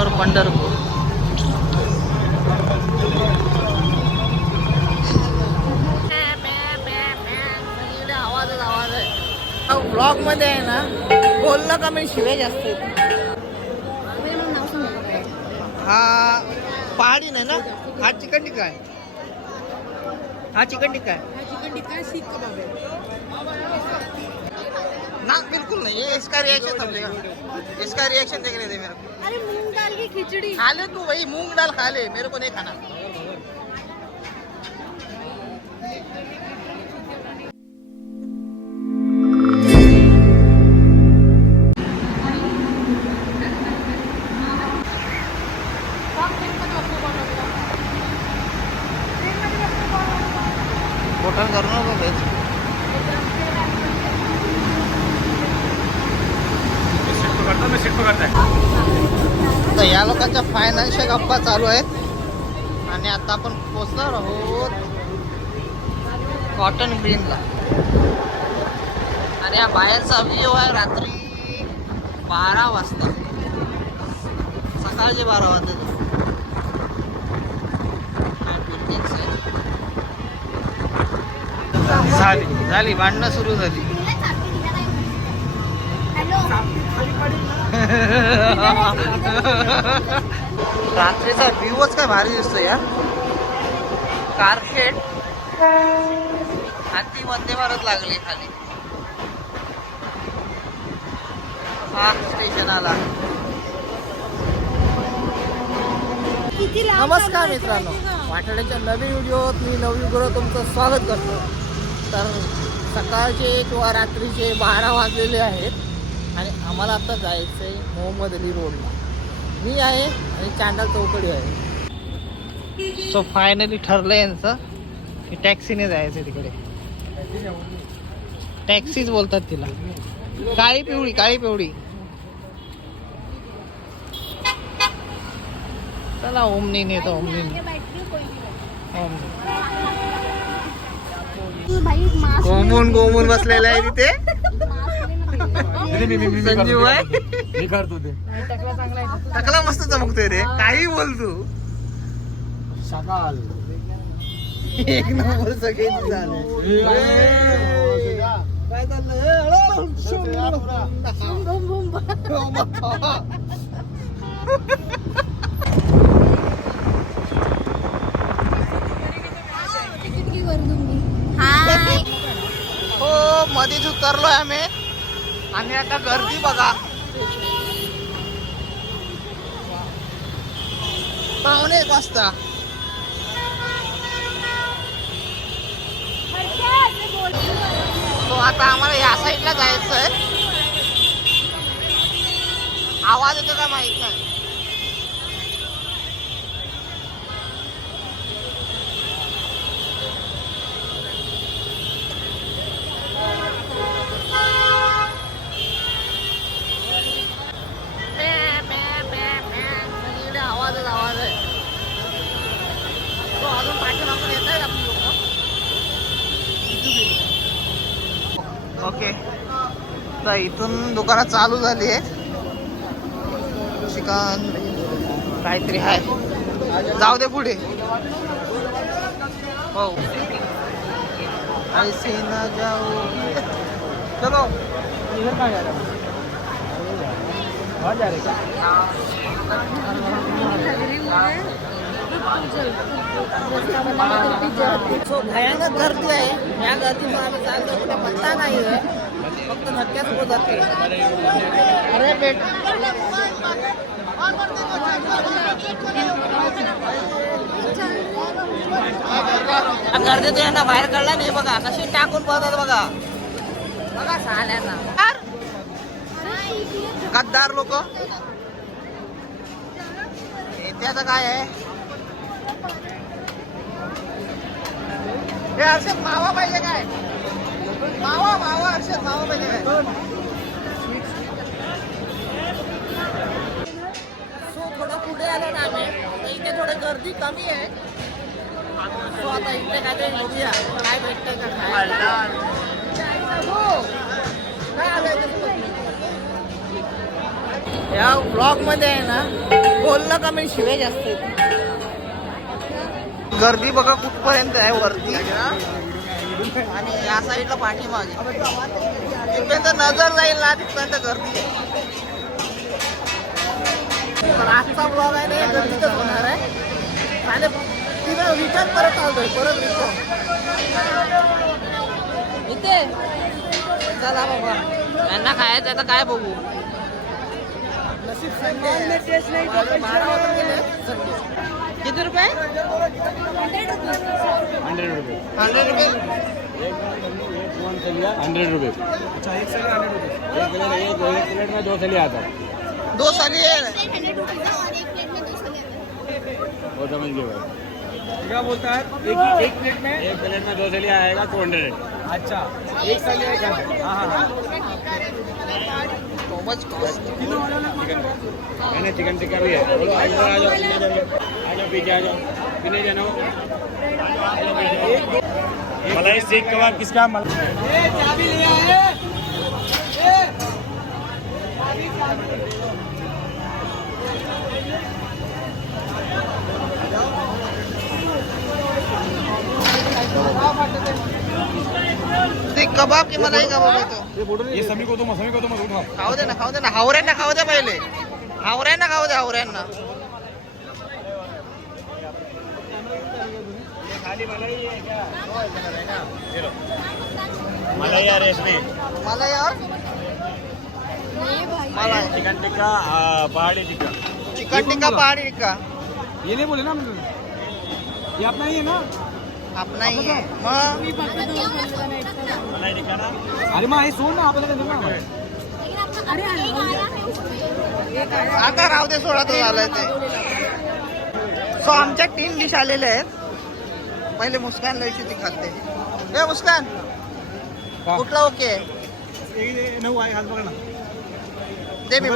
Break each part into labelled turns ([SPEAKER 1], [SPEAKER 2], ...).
[SPEAKER 1] पंढर पंढरपूर. आवाजच आवाज आहे ब्लॉगमध्ये आहे ना बोललं का मी शिवे जास्त. हा पहाडी नाही ना? हा चिकन टिक्का आहे हा चिकन टिक्का है ना बिल्कुल नहीं. ये इसका रिएक्शन समझेगा. इसका रिएक्शन देख रहे थे मेरे को.
[SPEAKER 2] अरे मूंग दाल की खिचड़ी.
[SPEAKER 1] खा ले तू वही मूंग दाल खा ले. मेरे को नहीं खाना.
[SPEAKER 3] पकडताय
[SPEAKER 1] तर या लोकांच्या फायनान्शियल गप्पा चालू आहेत. आणि आता आपण पोचणार आहोत कॉटन ग्रीनला आणि हा बाहेरचा व्ह्यू आहे रात्री बारा वाजता. सकाळचे बारा वाजता.
[SPEAKER 3] झाली.
[SPEAKER 1] झाली भांडणं सुरू झाली. रात्रीचा व्ह्यूच काय भारी दिसतो यार कारशेड आणि ती वंदे भारत लागली खाली. पार्क स्टेशन आला नमस्कार मित्रांनो. वाटाड्याच्या नवीन व्हिडिओत मी नवीन व्हिडिओ तुमचं स्वागत करतो. तर सकाळचे किंवा रात्रीचे बारा वाजलेले आहेत. आणि आम्हाला आता जायचं आहे मोहम्मद अली रोडला मी आहे आणि चांडल चौकडी आहे. सो फायनली ठरलं यांचं की टॅक्सीने जायचं तिकडे. टॅक्सीच बोलतात तिला. काळी पिवळी काळी पिवळी. चला ओमनी नेतो ओमनी ओमनी. गोमून गोमून बसलेला आहे तिथे.
[SPEAKER 3] मी- मी- मी- मी
[SPEAKER 1] संजीव
[SPEAKER 3] करतो
[SPEAKER 1] आहे
[SPEAKER 3] ते. मी करतो ते
[SPEAKER 1] टकला मस्त चमकतोय रे काही बोल तू
[SPEAKER 3] सकाळ
[SPEAKER 1] एक नंबर सगळे झाले काय
[SPEAKER 2] हाय
[SPEAKER 1] हो मध्येच उतरलोय आम्ही आणि आता गर्दी बघा. पावणे एक वाजता. तो आता आम्हाला या साईडला जायचं आहे आवाज येतो का माहीत नाही. आता इथून दुकानं चालू झाली आहे चिकन काहीतरी आहे. जाऊ दे पुढे. हो. ऐसे ना जाऊ चलो. इधर कहाँ जा रहा
[SPEAKER 3] जा रहे
[SPEAKER 1] भयानक गर्दी आहे या गर्दीमुळे आम्ही चालतो. कुठे पत्ता नाही आहे फक्त धक्क्याच होत जाते. अरे बेट. या गर्दीत यांना बाहेर काढला नाही बघा कशी टाकून पळतात बघा. बघा साल्यांना गद्दार लोक. त्याचं काय आहे? हे हर्षद मावा पाहिजे काय? मावा मावा अक्षर मावा पाहिजे सो थोडं पुढे आलो ना आम्ही. इथे थोडं गर्दी कमी आहे. सो आता इथे काय बघूया. काय भेटतंय का हो काय? या ब्लॉगमध्ये आहे ना बोललं कमी शिवाय जास्त. गर्दी बघा कुठपर्यंत आहे वरती. आणि या साईडला पाठीमागे. तिथपर्यंत नजर जाईल ना तिथपर्यंत गर्दी तर आजचा ब्लॉग आहे ना या गर्दीतच होणार आहे. आणि तिथं रिटर्न परत आलोय परत रिटर्न इथे? चला बाबा. यांना खायचं तर काय बघू. किती रुपये.
[SPEAKER 3] हंड्रेड रुपये.
[SPEAKER 1] हंड्रेड रुपये.
[SPEAKER 3] हंड्रेड रुपये अच्छा एक सलिया हंड्रेड रुपये एक प्लेट में दो सलिया आता है।
[SPEAKER 1] दो साली आहे
[SPEAKER 3] वो समझ गए भाई। क्या बोलता है एक एक प्लेट में? एक प्लेट में दो सलिया आएगा टू हंड्रेड अच्छा एक सलिया एक हंड्रेड हाँ हाँ
[SPEAKER 1] So
[SPEAKER 3] चिकन चिकन टिक्का भी है। जाओ आ जाओ पीछे आ जाओ। पीने जाना हो मलाई सीख कबाब किसका
[SPEAKER 1] ते कबाब की मलाई कबाब येतो
[SPEAKER 3] ये सभी को तो सभी को तो मत उठाओ।
[SPEAKER 1] खाऊ दे ना खाऊ दे ना हावऱ्यांना खाऊ दे पहिले। हावऱ्यांना खाऊ दे हावऱ्यांना
[SPEAKER 3] मलाई यार इसमें
[SPEAKER 1] मला यार मला
[SPEAKER 3] चिकन टिक्का पहाड़ी टिक्का.
[SPEAKER 1] चिकन टिक्का पहाड़ी टिक्का.
[SPEAKER 3] ये नहीं बोले ना ये अपना ही है ना?
[SPEAKER 1] आपला ही आहे. मग
[SPEAKER 3] मलाई टिक्का ना? अरे मग हे सोड ना आपल्याला
[SPEAKER 1] आता राहू दे सोळा तो झालाय ते. सो आमच्या तीन डिश आलेल्या आहेत. पहिले मुस्कान लयची ती खाते. ए मुस्कान कुठला ओके?
[SPEAKER 3] नऊ आहे हात बघा ना.
[SPEAKER 1] दे मी.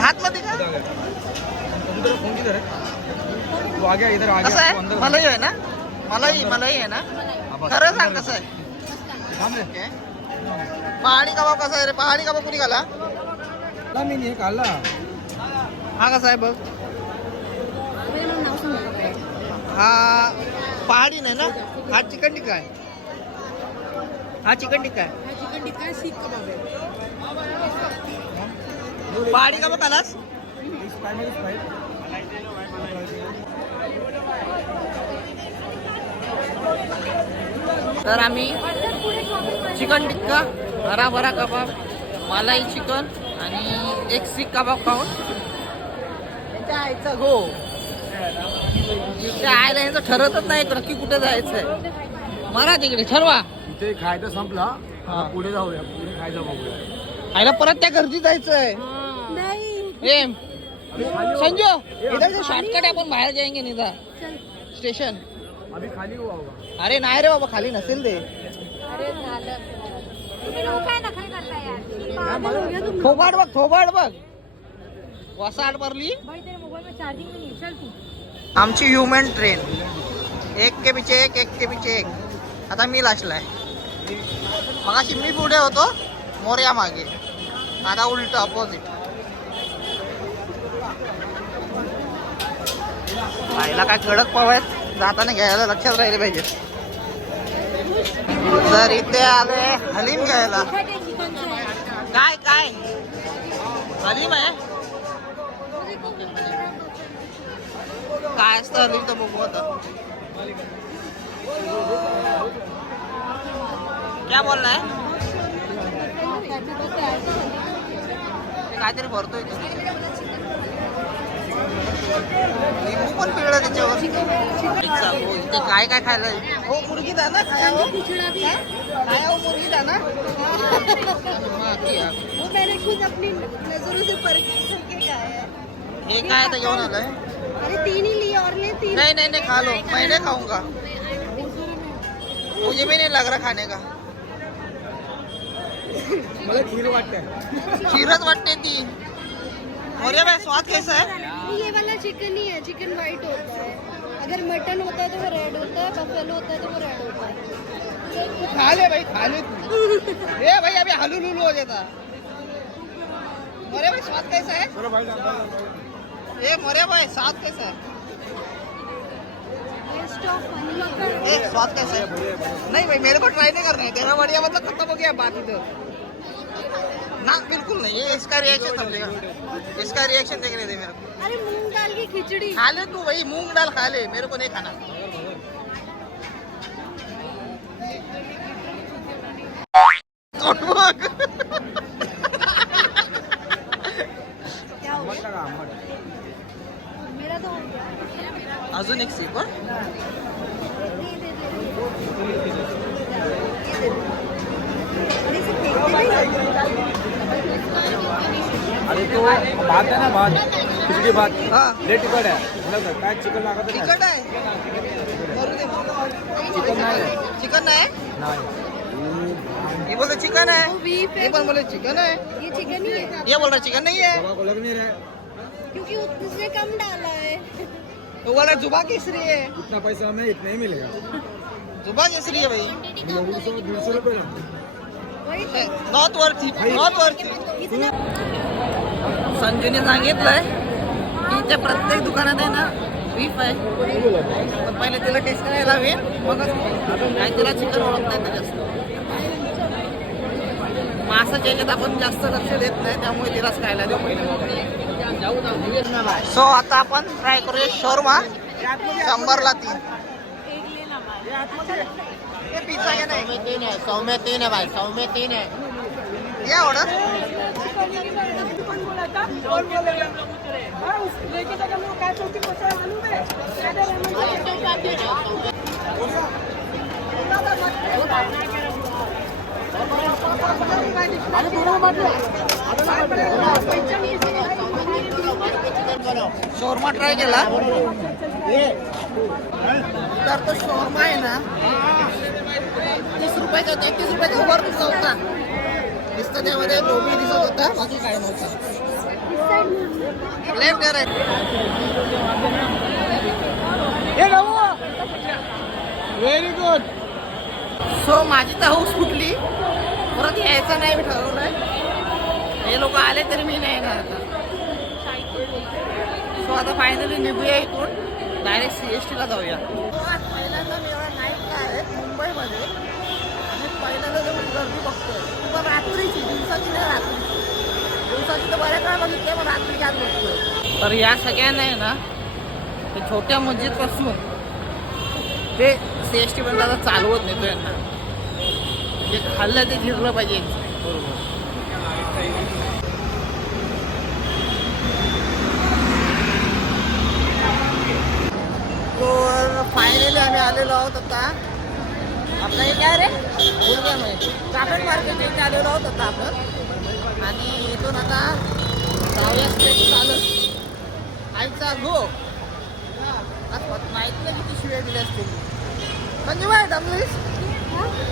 [SPEAKER 1] हात मध्ये का? कसं आहे मलाही आहे. ना? मलाही मलाही आहे ना? खरं सांग कसं आहे. पहाडी कबाब कसा आहे रे? पहाडी कबाब कुणी घाला?
[SPEAKER 3] मी नाही काढला
[SPEAKER 1] हा कसा आहे बघ. हा पहाडी नाही ना? हा चिकन टिक्का आहे हा चिकन टिक्का आहे
[SPEAKER 2] चिकन टिक्का कबाब आहे.
[SPEAKER 1] पहाडी कबाब खालास तर आम्ही चिकन टिक्का हरा भरा कबाब मलाई चिकन आणि एक सीख कबाब खाऊन गो आईला यांचं ठरतच नाही नक्की कुठे जायचंय. मारा तिकडे ठरवा.
[SPEAKER 3] इथे खायचं संपला
[SPEAKER 1] हा.
[SPEAKER 3] पुढे जाऊया पुढे खायचं बघूया.
[SPEAKER 1] परत त्या गर्दीत जायचंय.
[SPEAKER 2] नाही.
[SPEAKER 1] संजो इधर से शॉर्टकट आपण बाहेर जाएंगे निधा स्टेशन
[SPEAKER 3] अभी खाली हुआ होगा
[SPEAKER 1] अरे नाही रे बाबा खाली नसेल ते.
[SPEAKER 2] अरे झालं. तुम्ही लोक काय नखरे करताय यार? पागल हो गया तुम लोग
[SPEAKER 1] थोबाड बघ थोबाड बघ. वसाड भरली
[SPEAKER 2] भाई तेरे मोबाइल में चार्जिंग नहीं है चल तू.
[SPEAKER 1] आमची ह्युमन ट्रेन एक के पिछे एक एक के पिछे एक. आता मी लास्टला आहे मगाशी मी पुढे होतो मोर्या मागे. आता उलट अपोजिट आईला काय कडक पाव आहेत जाताना घ्यायला लक्षात राहिले पाहिजे. तर इथे आले हलीम घ्यायला. काय काय? हलीम आहे? काय असतं हलीम तर बघू आता. क्या ते काहीतरी भरतोय लिंबू पण पिळलं त्याच्यावर. हो, इथे काय काय खायला हो मुर्गी द्या ना खाया हो? खाया मुर्गी द्या ना?
[SPEAKER 2] वो मैंने खुद अपनी नजरों से परख के खाया है
[SPEAKER 1] हे काय आता घेऊन आलंय?
[SPEAKER 2] अरे तीन ही लिए और ले तीन।
[SPEAKER 1] नहीं नहीं नहीं खा लो। मैं नहीं खाऊँगा। मुझे भी नहीं लग रहा खाने का।
[SPEAKER 3] मला खीर वाटतंय
[SPEAKER 1] खीरच वाटते ती और ये भाई स्वाद कैसा है?
[SPEAKER 2] ये वाला चिकन ही है चिकन वाइट होता है। अगर मटन होता है तो वो रेड होता है बफेलो होता है तो वो रेड होता है।
[SPEAKER 1] खा ले भाई खा ले तू। ए भाई अभी हलू लुलू हो जाता। मोरे भाई स्वाद कैसा है। ये मोरे भाई साथ कैसे ये स्वाद कैसे नहीं भाई मेरे को ट्राई नहीं करना है। तेरा बढ़िया मतलब खत्म हो गया बात इधर। ना बिल्कुल नहीं ये इसका रिएक्शन समझेगा इसका रिएक्शन देख रहे थे मेरे को।
[SPEAKER 2] अरे मूंग दाल की खिचड़ी।
[SPEAKER 1] खा ले तू वही मूंग दाल खा ले मेरे को नहीं खाना तोंड बघ.
[SPEAKER 2] क्या हो
[SPEAKER 3] आंबट लगा, आंबट.
[SPEAKER 2] गया मेरा तो हो गया
[SPEAKER 1] अजून एक सीप हं.
[SPEAKER 2] ये दे दे ये दे दे अरे इसे फेंकते नहीं
[SPEAKER 3] अरे तो भात आहे ना भात खिचडी भात
[SPEAKER 1] हा.
[SPEAKER 3] लय तिखट आहे. काय चिकन लागत.
[SPEAKER 1] तिखट आहे. दे.
[SPEAKER 3] चिकन नाही.
[SPEAKER 1] चिकन नाही? ये बोलते चिकन है ये पण बोले चिकन है
[SPEAKER 2] ये चिकन ही है
[SPEAKER 1] ये बोल रहा चिकन नहीं है
[SPEAKER 3] को लग नहीं रहा है
[SPEAKER 2] क्योंकि उसने कम डाला है.
[SPEAKER 1] वो बोल रहा जुबा केसरी है
[SPEAKER 3] इतना पैसा हमें इतना ही मिलेगा.
[SPEAKER 1] जुबा केसरी है भाई.
[SPEAKER 3] डेढ़ सौ रुपये
[SPEAKER 2] तो.
[SPEAKER 1] नॉट वर्थी नॉट वर्थी संजूने सांगितलंय त्या प्रत्येक दुकानात आहे ना बीफ आहे. पण पहिले तिला टेस्ट करायला हवी. मगच आणि तिला चिकन ओळखता येतं जास्त. मासाच्या याच्यात आपण जास्त लक्ष देत नाही त्यामुळे तिलाच खायला देऊ पहिले. सो आता आपण ट्राय करूया शोरमा शंभरला तीन. नाही.
[SPEAKER 4] तीन है सौ में तीन है भाई सौ में तीन है
[SPEAKER 1] या ऑर्डर शोरमा ट्राय केला. तर तो शोरमा आहे ना तीस रुपयाचा होता तेहतीस रुपयाचा वर दिसत होता दिसतं त्यामध्ये लोबी दिसत होता बाकी काय नव्हतं. राईट
[SPEAKER 3] व्हेरी गुड
[SPEAKER 1] सो माझी तर हाऊस फुटली. परत यायचं नाही मी ठरवलंय हे लोक आले तरी मी नाही येणार आता. सो आता फायनली निघूया इथून. डायरेक्ट सी एस टीला जाऊया. पहिल्यांदा मी एवढा नाईटला आहे मुंबईमध्ये. आणि पहिल्यांदा जेव्हा गर्दी बघतोय. पण रात्रीची दिवसाची नाही रात्रीची. दिवसाची तर बऱ्याच वेळा बघितली पण रात्री काय बघतोय. तर या सगळ्यांना आहे ना ते छोट्या मस्जिदपासून ते सी एस टी पर्यंत आता चालवत नेतो यांना. जे खाल्लं ते झिरलं पाहिजे. बरोबर तर फायनली आम्ही आलेलो आहोत आता. आपलं हे काय रे? गुडघ्यामध्ये मार्केट इथे आलेलो आहोत आता आपण. आणि इथून आता जाऊया गो आज माहिती नाही किती शिव्या दिल्या असतील. म्हणजे बाय दमलीस?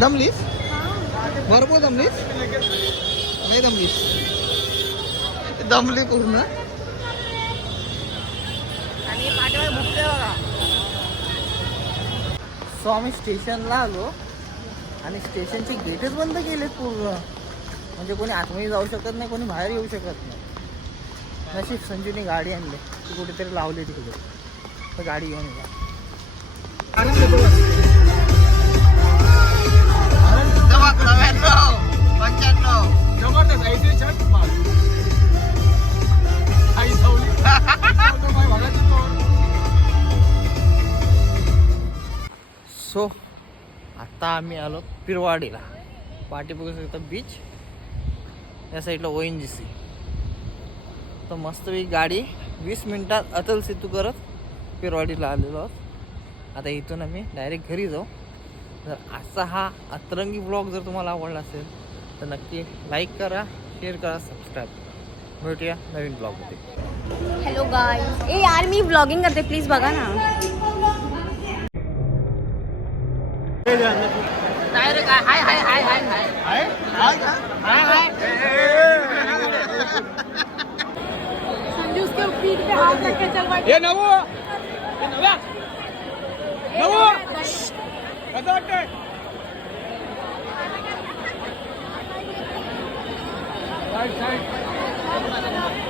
[SPEAKER 1] दमलीस? भरपूर दमलीस? नाही दमलीस. दमली पूर्ण. आणि पाठीवर भुकते बघा सो आम्ही स्टेशनला आलो. आणि स्टेशनचे गेटच बंद केलेत पूर्ण. म्हणजे कोणी आतमध्ये जाऊ शकत नाही कोणी बाहेर येऊ शकत नाही. नशीब संजूने गाडी आणली. ती कुठेतरी लावली तिकडे. तर गाडी घेऊन या. सो आता आम्ही आलो पिरवाडीला. पाठी बघू शकता बीच या साईडला ओ एन जी सी तर मस्तपैकी गाडी वीस मिनिटात अतल सेतू करत पिरवाडीला आलेलो आहोत. आता इथून आम्ही डायरेक्ट घरी जाऊ. तर आजचा हा अतरंगी ब्लॉग जर तुम्हाला आवडला असेल तर नक्की लाईक करा शेअर करा सबस्क्राईब करा. भेटूया नवीन ब्लॉगमध्ये
[SPEAKER 2] हेलो गाइस ए यार मी ब्लॉगिंग करते. प्लीज बघा ना.
[SPEAKER 1] डायरेक्ट हाय हाय हाय हाय हाय हाय हाय
[SPEAKER 2] संजू उसके पीठ पे हाथ रख के चल
[SPEAKER 3] ये नवो। ये नव्या नवो। कसं वाटतंय साईड साईड